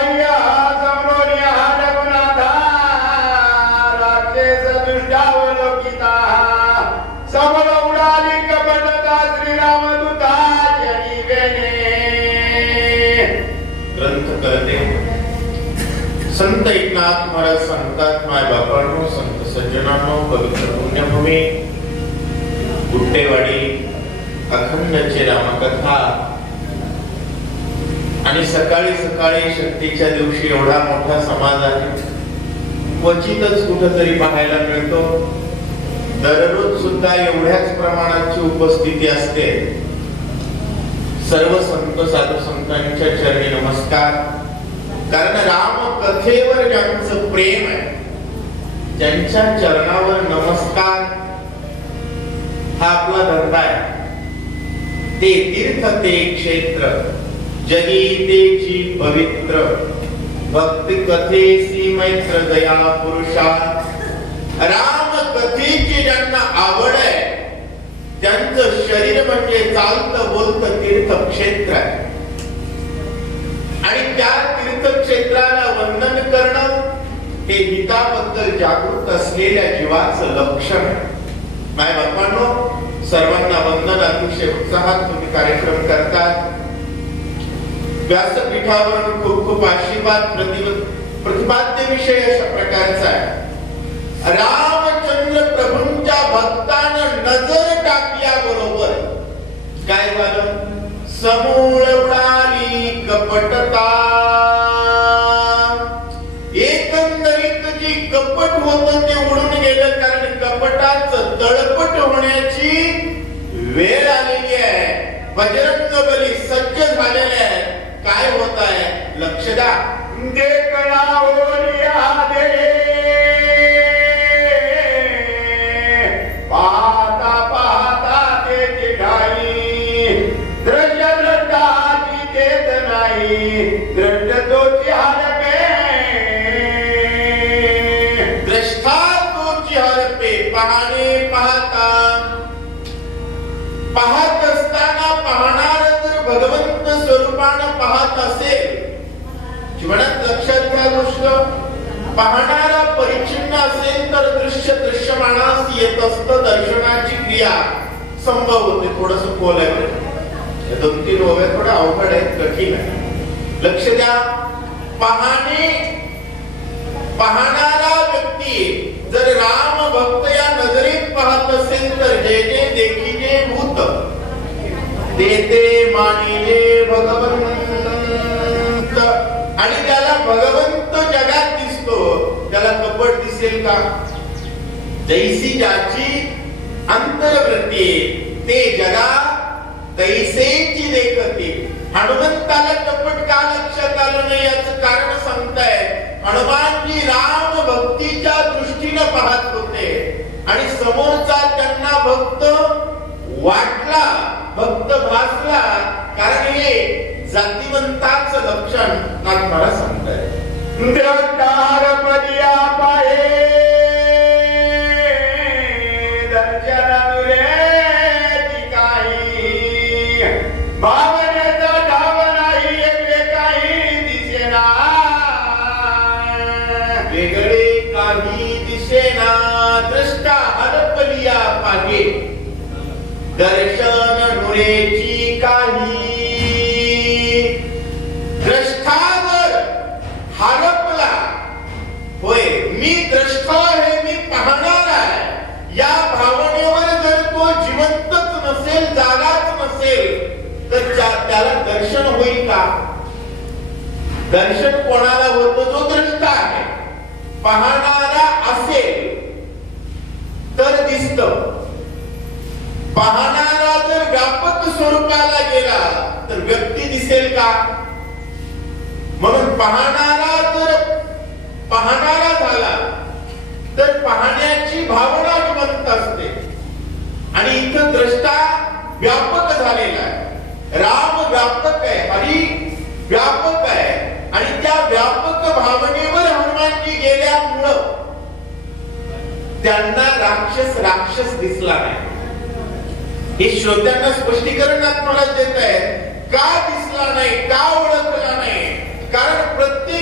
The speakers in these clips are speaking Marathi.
बाह्य समोरी रघुनाथा राक्षस दुष्टावलोकिता समोर उडाली कपटता श्रीरामदूता जनी वेणे. ग्रंथ करते संत एकनाथ महाराज सांगतात, माय बापांनो, संत सज्जनांनो, पवित्र पुण्यभूमी गुट्टेवाडी अखंडची रामकथा आणि सकाळी सकाळी शक्तीच्या दिवशी एवढा मोठा समाज आहे. क्वचितच कुठेतरी पाहायला मिळतो. दररोज सुद्धा एवढ्याच प्रमाणाची उपस्थिती असते. सर्व संत साधू संतांच्या चरणी नमस्कार. कारण राम कथेवर ज्यांचं प्रेम आहे, ज्यांच्या चरणावर नमस्कार हा आपला धंदा आहे. ते तीर्थ ते क्षेत्र जगी तेची पवित्र भक्ती कथेसी मैत्र दया पुरुषा. राम कथेची ज्यांना आवड आहे त्यांचं शरीर म्हणजे चालतं बोलतं तीर्थक्षेत्र आहे. आणि त्या तीर्थक्षेत्राला वंदन करणं हे हिताबद्दल जागृत असलेल्या जीवाचं लक्षण आहे. माय बापांनो, सर्वांना वंदन. अतिशय उत्साहात तुम्ही कार्यक्रम करतात. व्यासपीठावर खूप खूप आशीर्वाद प्रतिपाद्य विषय अशा प्रकारचा आहे. रामचंद्र प्रभूंच्या भक्तानं नजर टाकल्याबरोबर काय झालं? समूळ उडाली कपटता. एकंदरीत जी कपट होतं ते उडून गेलं. कारण कपटाचं तळपट होण्याची वेळ आलेली आहे. बजरंग बली सज्ज झालेले आहे. काय होत आहे लक्ष द्या. देखणा ओरिया दे पाहता पाहता त्याची घाई दृश्य दृष्टाची देत नाही दृष्ट तोची हरपे. दृष्टा तोची हरपे. पाहणे पाहता पाहत असताना पाहणार जर भगवंत स्वरूपानं पाहत असेल, जीवनात लक्षात घ्या गोष्ट, पाहणारा परिच्छिन्न असेल तर दृश्य दृश्यमानास येत असतं. दर्शनाची क्रिया संभव होते. थोडस खोल आहे, 2-3 ओव्या थोडा अवघड आहे, कठीण आहे. लक्ष द्या. पाहणारा व्यक्ती जर राम भक्त या नजरेत पाहत असेल तर जे जे देखिले भूत ते ते मानिले भगवंत. आणि त्याला भगवंत जगात दिसतो. त्याला कपट दिसेल का? जैसी ज्याची अंतर्वृत्ती ते जगा तैसेची देखते. हनुमंताला कपट का लक्षात आलं नाही याचं कारण सांगताय. हनुमानजी राम भक्तीच्या दृष्टीने पाहत होते आणि समोरचा त्यांना भक्त वाटला, भक्त भासला. कारण हे जातिवंताचं लक्षण नाथ महाराज सांगताय. द्रष्टार पदिया पाहे दर्शन नुरेची काही भावनेचा ठाव नाही वेगळे काही दिसेना. वेगळे काही दिसेना. दृष्टा हरपलिया पाहे दर्शन नुरेची काही. द्रष्टावर हरपला. होय, मी द्रष्टा आहे, मी पाहणार आहे, या भावनेवर जर तो जिवंतच नसेल, जागाच नसेल तर त्याला दर्शन होईल का? दर्शन कोणाला होतं? जो द्रष्टा आहे. पाहणारा असेल तर दिसत. पाहणारा जर व्यापक स्वरूपाला गेला तर व्यक्ती दिसेल का? म्हणून पाहणारा जर पाहणारा झाला तर पाहण्याची भावना जिवंत असते. आणि इथं द्रष्टा व्यापक झालेला आहे. राम व्यापक आहे, हरी व्यापक आहे. आणि त्या व्यापक भावनेवर हनुमानजी गेल्यामुळं त्यांना राक्षस दिसला नाही. हे श्रोत्यांना स्पष्टीकरण महाराज देत आहेत. का दिसला नाही, का ओळखला नाही? कारण प्रत्येक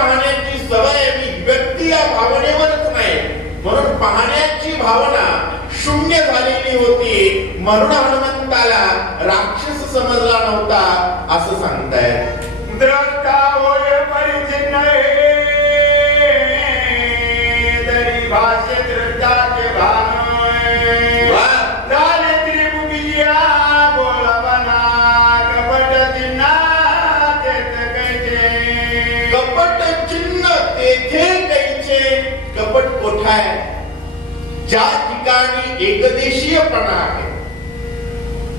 पाहण्याची सवय मी व्यक्ती या भावनेवरच नाही, म्हणून पाहण्याची भावना शून्य झालेली होती, म्हणून हनुमंताला राक्षस समजला नव्हता असं सांगतायत. द्रष्टा होय परिचिन्न तरी भाषे दृष्टाचे भान झाले त्रिभुगिया बोलवना कपट चिन्हा तेथ कैचे. कपट चिन्ह तेथे कैचे. कपट कोठाय? ज्या ठिकाणी एकदेशीयपणा आहे,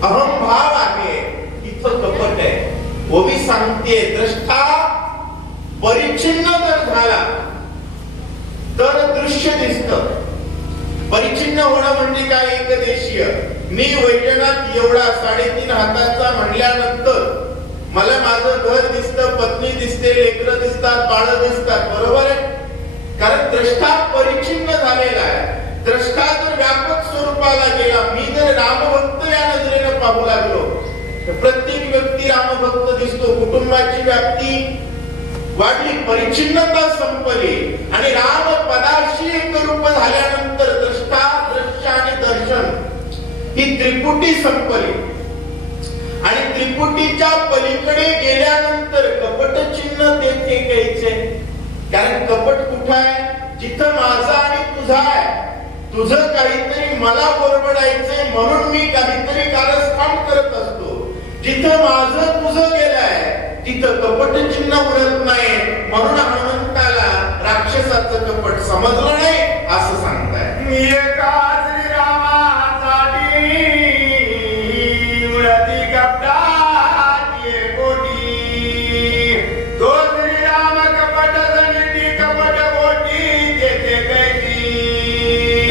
अहंभाव आहे, तिथं कपट आहे. ओवी सांगते दृष्टा परिचिन्न जर झाला तर दृश्य दिसतं. परिचिन्न होणं म्हणजे काय? एकदेशीय. मी वैजनाथ एवढा 3.5 हाताचा म्हणल्यानंतर मला माझं घर दिसतं, पत्नी दिसते, लेकरं दिसतात, बाळं दिसतात, बरोबर आहे? कारण द्रष्टा परिचिन्न झालेला आहे. द्रष्टा जर व्यापक स्वरूपाला गेला, मी जर रामभक्त या नजरेनं पाहू लागलो, प्रत्येक व्यक्ती रामभक्त दिसतो, कुटुंबाची व्याप्ती वाढली, परिचिन्नता संपली आणि राम पदाशी एकरूप झाल्यानंतर द्रष्टा, दृश्य आणि दर्शन ही त्रिपुटी संपली. आणि त्रिपुटीच्या पलीकडे गेल्यानंतर कपट चिन्ह तेथे घ्यायचे. कारण कपट कुठं आहे? जिथं माझा आणि तुझा आहे. तुझं काहीतरी मला बरबडायचंय म्हणून मी काहीतरी कारस्थान करत असतो. जिथं माझं तुझं गेलंय तिथं कपट चिन्ह उडत नाही, म्हणून हनुमंताला राक्षसाचं कपट समजलं नाही असं सांगताय. एका श्रीरामासाठी उडती कपटात कोटी, तो श्रीराम कपट जनिती कपट गोष्टी तेथे कैची.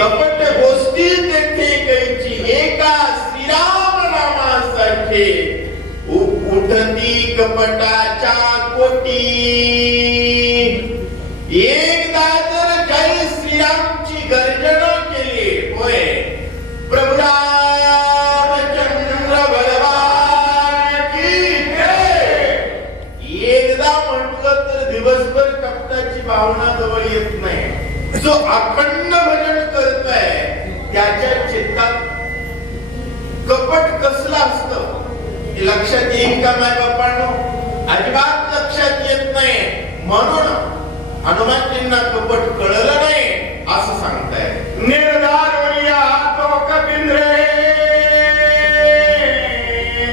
कपट गोष्टी तेथे कैची. एका श्रीराम नामासाठी उठती कपटाच्या कोटी. एकदा जर जय श्रीरामची गर्जना केली, होय प्रभू रामचंद्र भगवान की जय, एकदा म्हटलं तर दिवसभर कपटाची भावना जवळ येत नाही. जो अखंड भजन करतोय त्याच्या चित्तात कपट कसलं असतं लक्षात येईल का माय बापांनो? अजिबात लक्षात येत नाही. म्हणून हनुमानजींना कपट कळलं नाही असं सांगताय. निर्धारोनिया तो कपिंद्रे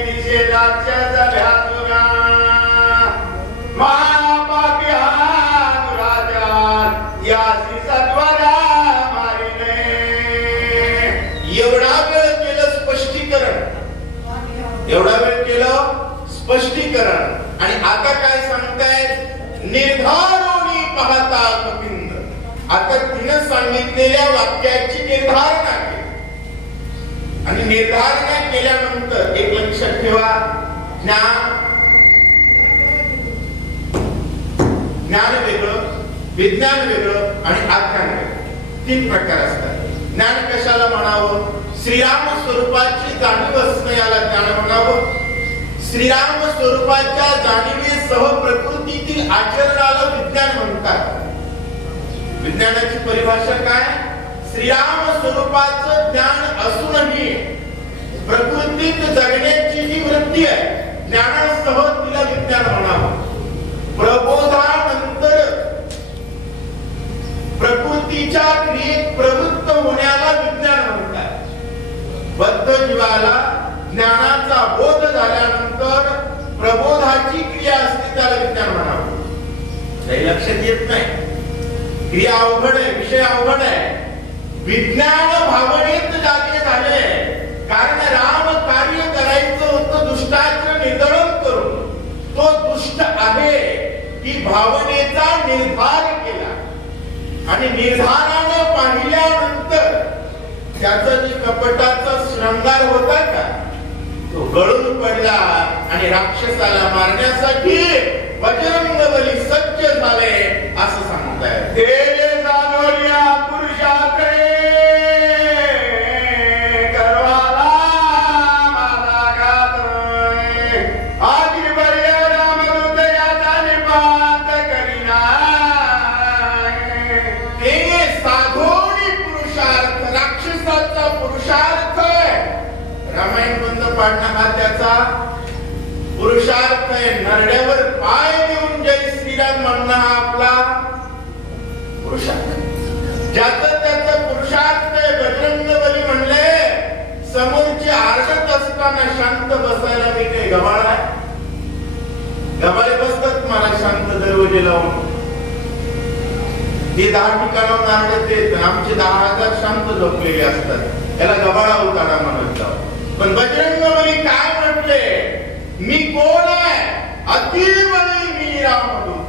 दिसे राच्या झाल्या तुना महापापी हा दुराचार यासी सत्वरा मारिने. एवढा वेळ केलं स्पष्टीकरण, एवढा वेळ केलं स्पष्टीकरण आणि आता काय सांगतायत? निर्धारोनी पाहता कपिंद्र. आता तिनं सांगितलेल्या वाक्याची निर्धारणा केली आणि निर्धारणा केल्यानंतर एक लक्षात ठेवा, ज्ञान वेगळं, विज्ञान वेगळं आणि आज्ञान वेगळं, 3 प्रकार असतात. ज्ञान कशाला म्हणावं? श्रीराम स्वरूपाची जाणीव असणं याला ज्ञान म्हणावं. श्रीराम स्वरूपाच्या जाणीवेसह प्रकृतीतील आचरणाला विज्ञान म्हणतात. विज्ञानाची परिभाषा काय? श्रीराम स्वरूपाचं ज्ञान असूनही प्रकृतीत जगण्याची जी वृत्ती आहे, ज्ञानासह तिला विज्ञान म्हणावं. प्रबोधानंतर प्रकृतीच्या क्रियेत प्रवृत्त होण्याला विज्ञान म्हणतात. बद्ध जीवाला ज्ञानाचा बोध झाल्यानंतर प्रबोधाची क्रिया असते त्याला विज्ञान म्हणावं. काही लक्षात येत नाही. क्रिया अवघड आहे, विषय अवघड आहे. विज्ञान भावनेत जागे झाले, कारण राम कार्य करायचं होतं दुष्टाचं निधन करून. तो दुष्ट आहे ही भावनेचा निर्धार केला आणि निर्धारानं पाहिल्यानंतर त्याचा जे कपटाचा शृंगार होता का तो गळून पडला आणि राक्षसाला मारण्यासाठी बजरंग बली सज्ज झाले असं सांगताय. तेजे जाणोरिया पुरुषाकडे करवाला माझा घात. आजी बर्या रामदूत याचा निपात करीना पाडणं हा त्याचा पुरुषार्थ आहे. नरड्यावर पाय देऊन जय श्रीराम म्हणणं हा आपला पुरुषार्थ. ज्याचं त्याचं पुरुषार्थ आहे. बजरंग बली म्हणले समोरची आरडत असताना शांत बसायला मी काही गबाळ आहे? गबाळे बसतात मला शांत दरवाजे लावून. हे 10 ठिकाणावर आरडत येत, आमचे 10,000 शांत झोपलेले असतात. याला गबाळा उतारा म्हणत जाऊ. पण बजरंग बली काय म्हटले? मी कोण आहे? अतिबली मी रामदूत,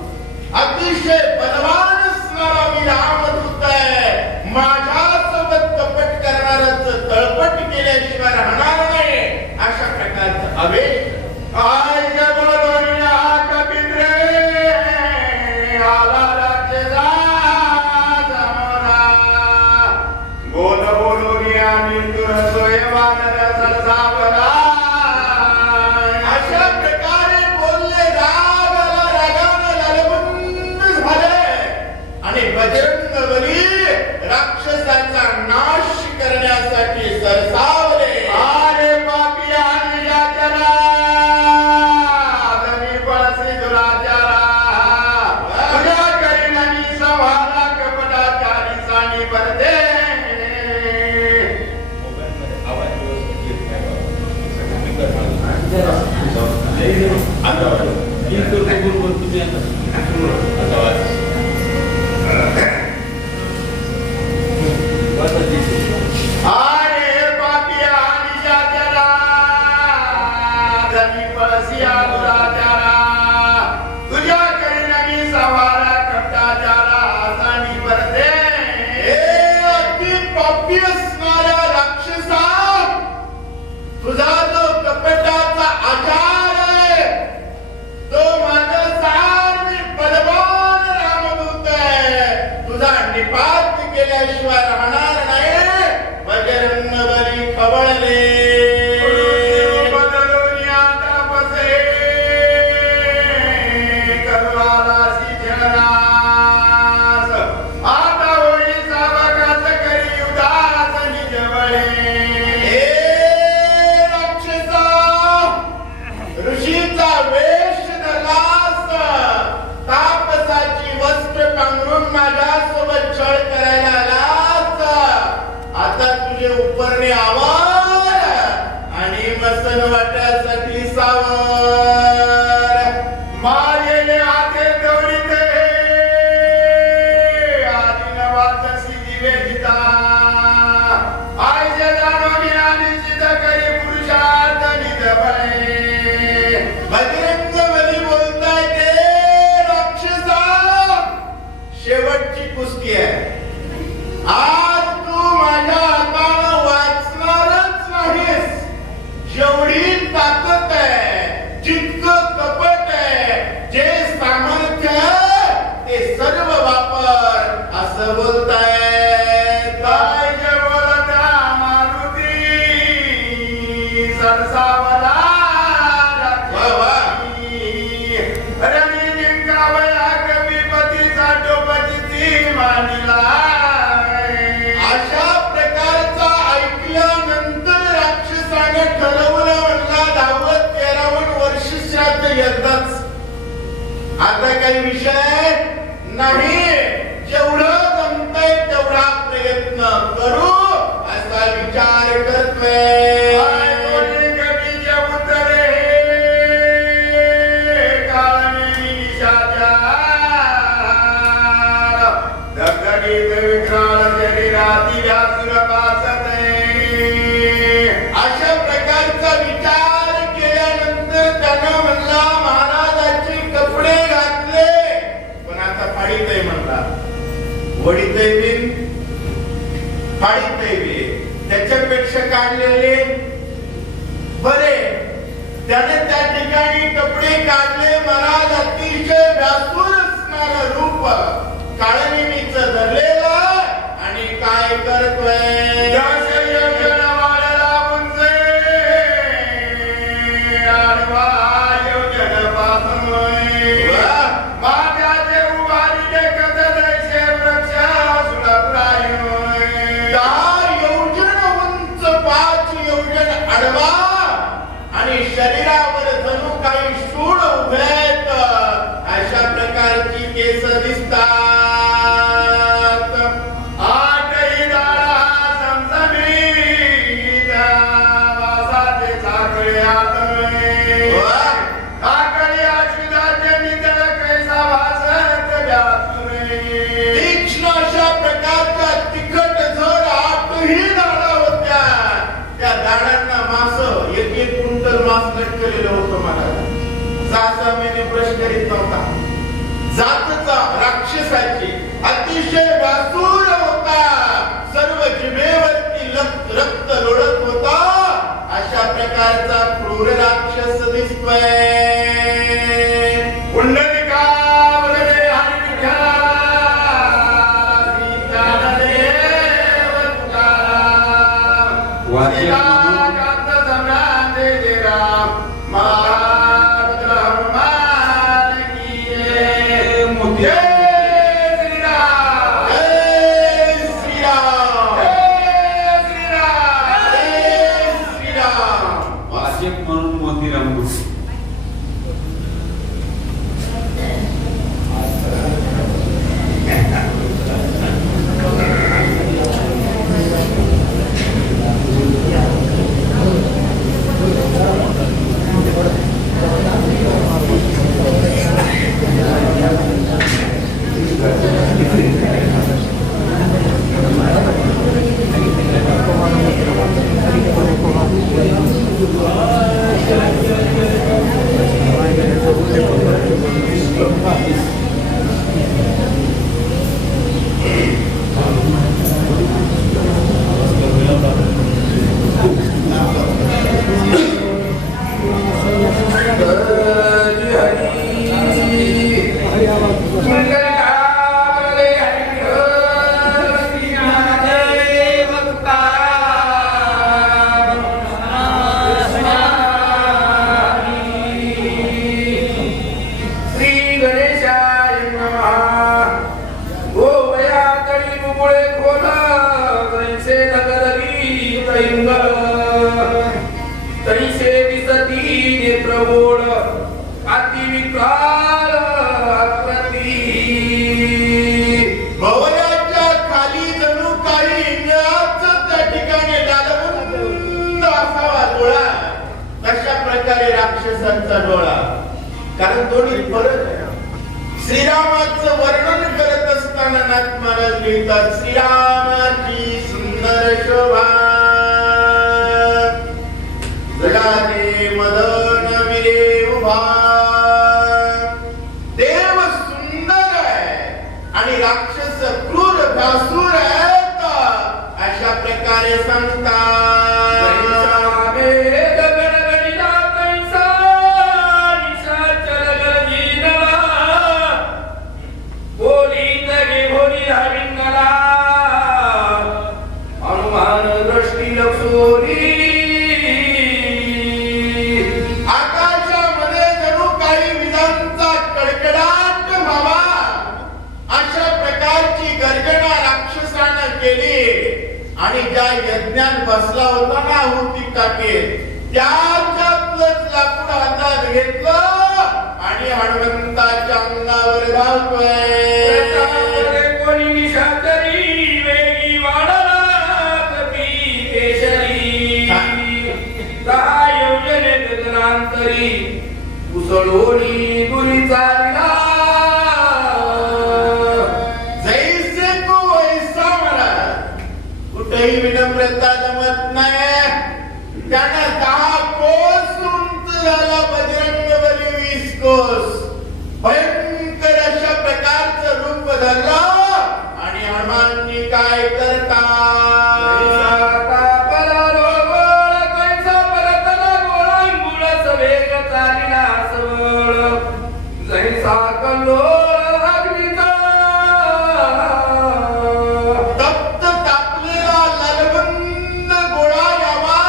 अतिशय बलवान असणारा मी रामदूत आहे. माझ्यासोबत कपट करणाराच तळपट केल्याशिवाय राहणार नाही. अशा प्रकारचं आवेश राक्षसाचा नाश करण्यासाठी सरसावले. अरे पापी आणि जाचरा धनी पळसी दुराचारा तुझ्या करीनानी सवाला कपटाचारी सानी परदे. अरे पापिया निशाचरा धनी पळसिया दुराचारा तुझ्या करीना मी सवारा कपटाचारा सानी परदे. अति पापी असणाऱ्या राक्षसा तुझा जो कपटाचा आचार आहे तो माझा सारखी बलवान रामदूत आहे. तुझा निपात केल्याशिवाय राहणार नाही. बजरंग बली खवळले. ऋषीचा वेश धरलास, तापसाची वस्त्र पांघरून माझ्यासोबत छळ करायला आलास. आता तुझे उपरणे आवर आणि मसन वाट्यासाठी सावर. मायेने हाते दौडीते आदिन वाचसी दिवे गीता. आयजे जाणोनी आणि चित करी पुरुषार्थ निजबळे. बजरंग बली बोलताय ते राक्षसा शेवटची कुस्ती आहे. आज तू माझ्या हातानं वाचणारच नाहीस. जेवढी ताकद आहे, जितकं कपट आहे, जे सामर्थ्य ते सर्व वापर असं बोलताय. काय जे बोलता मारुती सरसावला आता काही विषय नाही. जेवढं जमतंय तेवढा प्रयत्न करू असा विचार करतोय. अशा प्रकारचा विचार केल्यानंतर त्यानं म्हणला महाराजाची कपडे घातले पण आता फाडीतय म्हणला. वडीतय बिन फाडीतय बिन त्याच्यापेक्षा काढलेले बरे. त्याने त्या ठिकाणी कपडे काढले. महाराज अतिशय व्याकुळ असणारं रूप काळनिमीचं धरलेलं आणि काय करतोय. सामान्य प्रश्न करीत नव्हता. जातचा राक्षसाची अतिशय व्यासूर होता. सर्व जिभेवरती रक्त लोळत होता. अशा प्रकारचा क्रूर राक्षस दिसतोय. पुंडलिकावरले हरी विठ्ठला, श्रीकांतदेव तुकाराम, श्रीकांत सम्राट जय राम, महाराज हनुमान की जय. जय श्रीराम, जय श्रीराम, जय श्रीराम. जय श्रीराम. वाचक म्हणून मोतीराम गुरु. भवयाच्या खाली जणू काही निळाच त्या ठिकाणी लालबुंद असावा डोळा. कशा प्रकारे राक्षसांचा डोळा. कारण दोन्ही फरक आहे. श्रीरामाचं वर्णन करत असताना नाथ महाराज लिहितात, श्रीरामाची सुंदर शोभा जगाने मदन विरे उभा. देव सुंदर आहे आणि राक्षस क्रूर भासूर आहेत. अशा प्रकारे सांगतात. आकाशामध्ये जणू काही विजांचा कडकडाट व्हावा. अशा प्रकारची गर्जना राक्षसानं केली आणि ज्या यज्ञात बसला होता ना आहुती टाकेल, त्याच्यातलंच लाकूड हातात घेतलं आणि हनुमंताच्या अंगावर धावतोय. कोणी निशाचरी वेगी वाढला कपी केशरी. दहा योजने गगनांतरी उसळोनी दुरी चालला. जैसे को वैसा मला. कुठेही विनम्रता जमत नाही. त्यानं 10 कोस उंच झाला बजरंग बली 20 कोस. भयंकर अशा प्रकारचं रूप धरलं आणि हनुमानजी काय करतात. तप्त तापलेला लालबंद गोळा यावा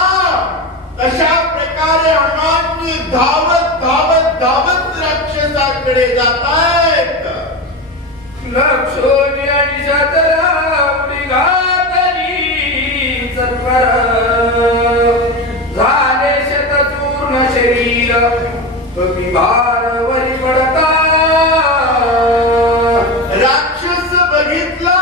तशा प्रकारे हनुमानजी धावत धावत धावत राक्षसाकडे जातायत. लक्षोनी आणि शतरा उडी घातली सत्वर. झाले शतचूर्ण शरीर कमी भारवरी पडता. राक्षस बघितला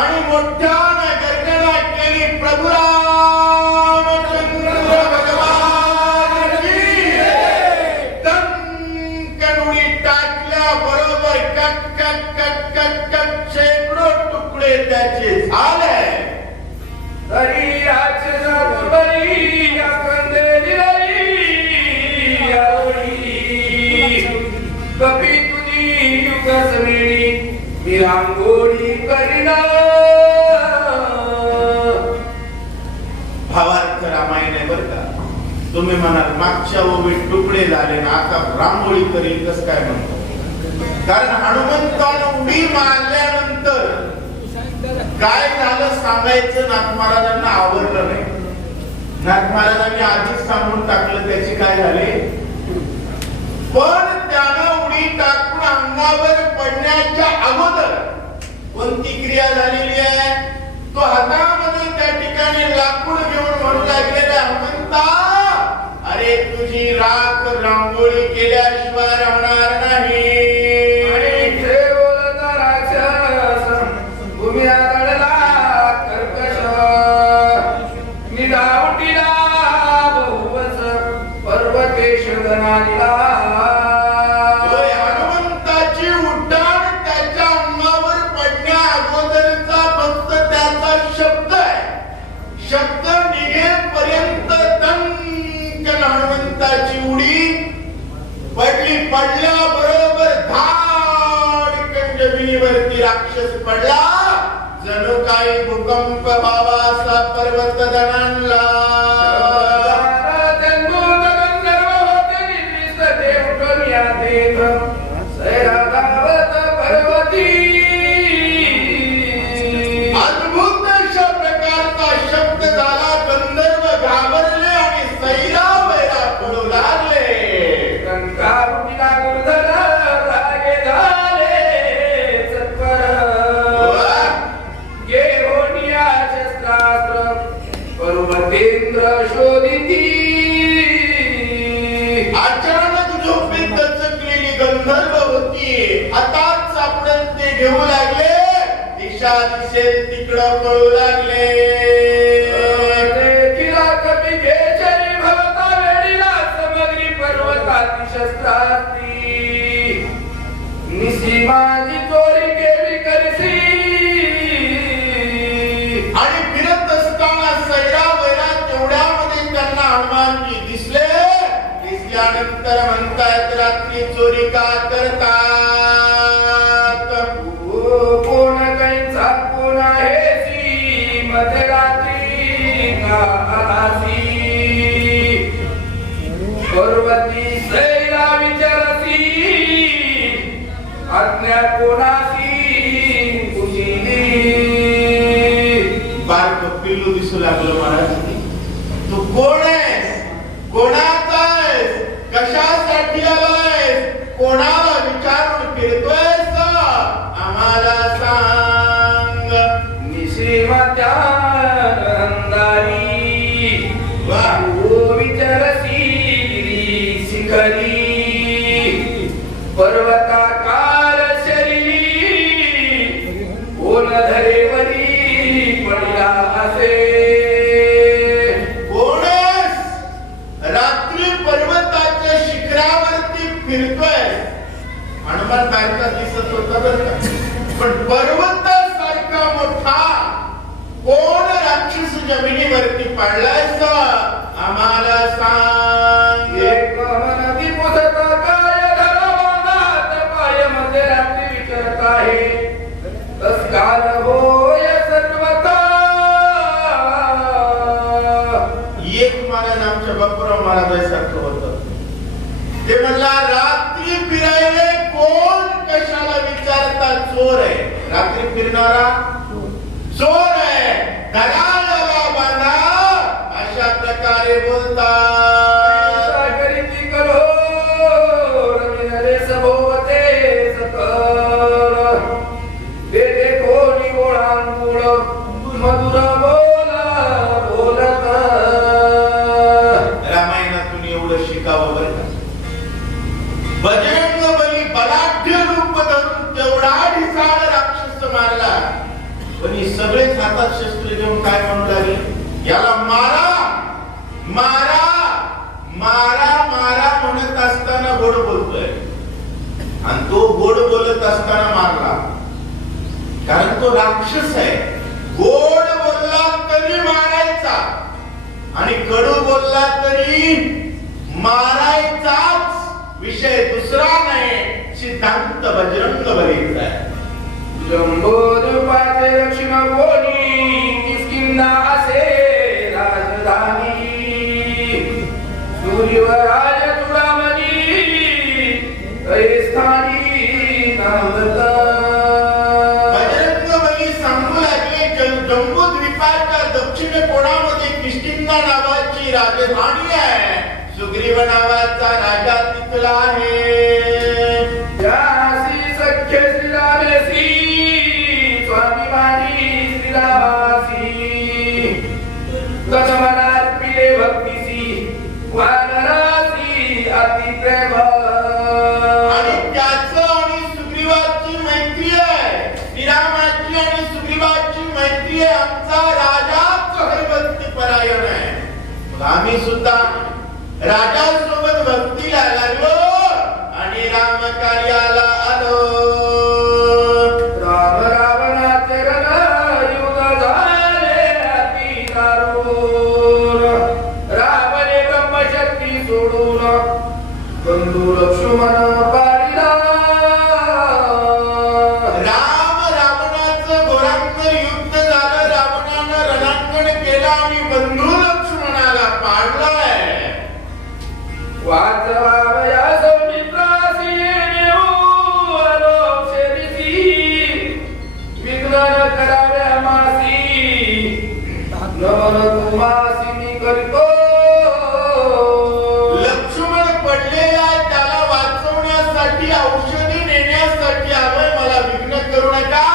आणि मोठ्याने गर्जना केली, प्रभू रामचंद्र भगवान की जय. दणकन उडी टाकल्या बरोबर cut cut cut cut cut शेकडो तुकडे त्याचे झाले. तरी राक्षसा बरी कंदे दिली यावळी. युगसमिणी मी रांगोळी करीना. भावार्थ रामायण आहे बरं का. तुम्ही म्हणाल मागच्या ओवीत तुकडे झाले ना आता रांगोळी करील कसं काय म्हणतो. कारण हनुमंतानं उडी मारल्यानंतर काय झालं सांगायचं नाथ महाराजांना आवडलं नाही. नाथ महाराजांनी आधीच सांगून टाकलं त्याची काय झाले. पण त्यानं उडी टाकून अंगावर पडण्याच्या अगोदर कोणती क्रिया झालेली आहे. तो हातामध्ये त्या ठिकाणी लाकूड घेऊन म्हणू लागलेला हनुमंता अरे तुझी राख रांगोळी केल्याशिवाय राहणार नाही. हनुमंताची उड्डाण त्याच्या अंगावर पडण्या अगोदरचा फक्त त्याचा शब्द आहे. शब्द निघेपर्यंत दणकन हनुमंताची उडी पडली. पडल्याबरोबर धाडकन जमिनीवरती राक्षस पडला. जणू काही भूकंप व्हावा असा पर्वत दणाणला. अद्भुत अशा प्रकारचा शब्द झाला. गंधर्व घाबरले आणि सैरावैरा पडू लागले. पर्वतेंद्र शोधिती. अचानक झोपेत दचकलेली गंधर्व होती. हातात सापडत ते घेऊ लागले. दिशा दिशेत तिकडं पळू लागले. पर्वताची शस्त्रास्त्री निशी माझी चोरी केली करसी. आणि फिरत असताना सैरावैरा तेवढ्यामध्ये त्यांना हनुमानजी दिसले. दिसल्यानंतर म्हणतायत रात्री चोरी का करतात. कोण कैसा कोण आहे मध्यरात्री का आलासी. पर्वती सैरा विचारसी आज्ञा कोणासी कुशीली. बारक पिल्लू दिसू लागलं महाराज. तू कोण आहेस. कोणाचा आहेस. कशासाठी आलायस. कोणाला विचारून फिरतोयस. आम्हाला सांग. निशिमाच्या अंधारी विचारसी शिखरी. पर्वताकार शरीरी कोण धरेवरी पडला असे. कोणस रात्री पर्वताच्या शिखरावरती फिरतोय. हनुमान बारका दिसत होता बरं का. पण पर्वतासारखा मोठा कोण राक्षस जमिनीवरती पडलायस. आम्हाला सांग. एक मनती पुसता काय धरावानात पाय मध्ये रात्री विचारत आहे. तस्काल होय सर्वता. एक महाराज आमच्या बापूराव महाराजांसारखं होतं. ते म्हणला रात्री फिरायले कोण कशाला विचारता. चोर आहे. रात्री फिरणारा चोर आहे. दलालाला बांधा अशा प्रकारे बोलतात. सागरीती करो रमिनले सभोवते सकल. ते देखो निवळांगुळ मधुर बोला बोलत. रामायणातून एवढं शिकावं बरं का. बजरंग बली बलाढ्य रूप धरून तेवढा ढिसाळ राक्षस मारला. पण हे सगळेच हातात शस्त्र घेऊन काय म्हणू लागले. याला मारा मारा मारा मारा म्हणत असताना गोड बोलतोय. आणि तो गोड बोलत असताना मारला. कारण तो राक्षस आहे. गोड बोलला तरी मारायचा आणि कडू बोलला तरी मारायचाच. विषय दुसरा नाही. सिद्धांत बजरंग बलीचा आहे. जंबोद्वीपाचे दक्षिण कोणी किष्किंधा असे राजधानी सूर्यराज चुडामणी तै स्थानी नामदत्ता. बजरंग बली सांगू लागले जंबूद्वीपाच्या दक्षिण कोणामध्ये किष्किंधा नावाची राजधानी आहे. सुग्रीव नावाचा राजा तिथला आहे. यासी सख्य श्रीरामेसी स्वाभिमानी श्रीरामासी कदमनात पिले भक्तीसी वानरासी अति प्रेम. आणि त्याचं आणि सुग्रीवाची मैत्री आहे. श्रीरामाची आणि सुग्रीवाची मैत्री आहे. आमचा राजाच हरिभक्ती परायण आहे. मग आम्ही सुद्धा राजासोबत भक्तीला लागलो आणि राम कार्याला आलो. राम रावणाचे रण युद्ध झाले अति दारुण. रावणे ब्रह्मशक्ती सोडून बंधू लक्ष्मण पाडिला. राम रावणाचं घोरांवर युद्ध झालं. रावणानं रणांगण केलं आणि बंधू लक्ष्मणाला पाडलाय. वाचवावया सौमित्रासी नेऊ आलोकशेरीसी. विघ्न न करावे आम्हासी नमन तुम्हासी मी करीतो. लक्ष्मण पडलेला त्याला वाचवण्यासाठी औषधी नेण्यासाठी आलोय. मला विघ्न करू नका.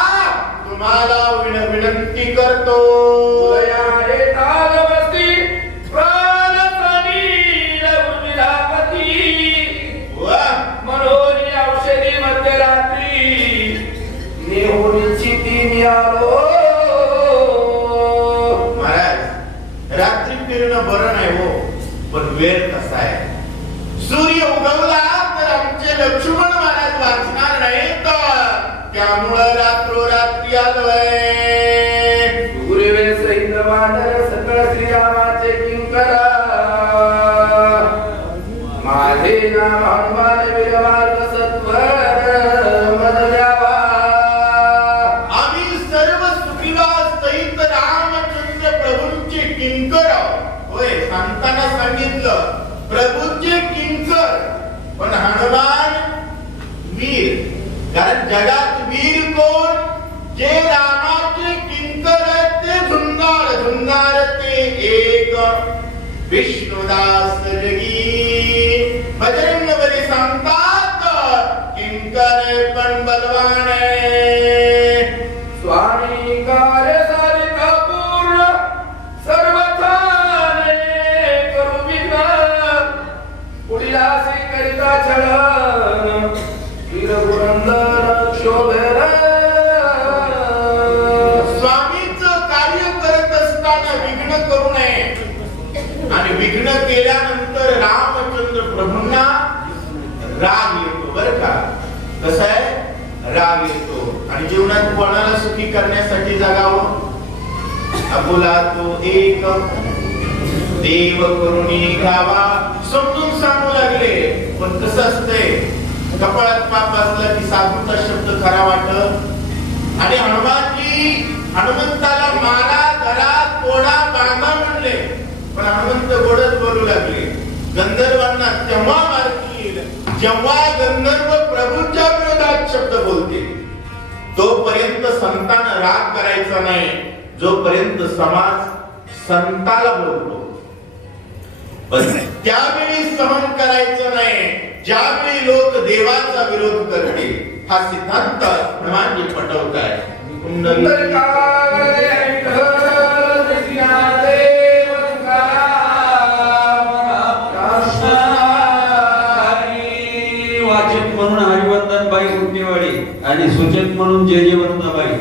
तुम्हाला विनंती करतो. उदया येता नमस्ती प्राणप्राणी उर्मिलापती. वा, मनोनी औषधी मध्यरात्री नेहून चिती मी आलो. महाराज रात्री फिरणं बरं नाही हो, पण वेळ कसा आहे. सूर्य उगवला तर आमचे लक्ष्मण महाराज वाचणार नाहीत. त्यामुळं रात्रोरात्री आलोय. गुरुवे सहित वानर सकळ श्रीरामाचे किंकरा. माझे नाम हनुमान वीरमार्ग सत्वर मन द्यावा. आम्ही सर्व सुग्रीवासहित रामचंद्र प्रभूंचे किंकर आहोत. होय, सांगताना सांगितलं प्रभूंचे किंकर. पण हनुमान वीर. कारण जगात वीर कोण? जे रामाचे किंकर आहेत ते झुंजार. झुंजार ते एक विष्णुदास जगी. बजरंग बली सांगतात किंकर पण बलवान आहे. स्वामी कार्य सारिका पूर्ण सर्वथा करू विघ्न. पुढील आसी करिता छळण वीर पुरंदर शोभेर. स्वामीचं कार्य करत असताना विघ्न करू नये. आणि विघ्न केल्यानंतर रामचंद्र प्रभूंना राग येतो. बरं का, कसं आहे, राग येतो. आणि जीवनात कोणाला सुखी करण्यासाठी जगावं. अबोला तो एक देव करुणी गावा समजून सांगू लागले. पण कसं असतंय, कपाळात पाप असला की साधूचा शब्द खरा वाटत. आणि हनुमंताला मारा, धरा, तोडा, बांधा म्हणले. पण हनुमंत गोडच बोलू लागले. गंधर्वांना तेव्हा मारतील जेव्हा गंधर्व प्रभूंच्या विरोधात शब्द बोलतील. तोपर्यंत संतांना राग करायचा नाही, जोपर्यंत समाज संताला बोलतो. पण त्यावेळी सहन करायचं नाही ज्यावेळी लोक देवाचा विरोध करतील. हा सिद्धांत हनुमानजी पटवताय. वाचक म्हणून हरिवर्धनबाई गुंडेवाडी आणि सूचक म्हणून जे जे वरदाबाई.